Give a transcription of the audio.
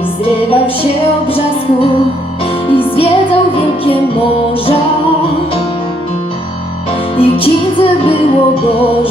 I zrywał się obrzasku I zwiedzał wielkie morza. I kiedy było gorzej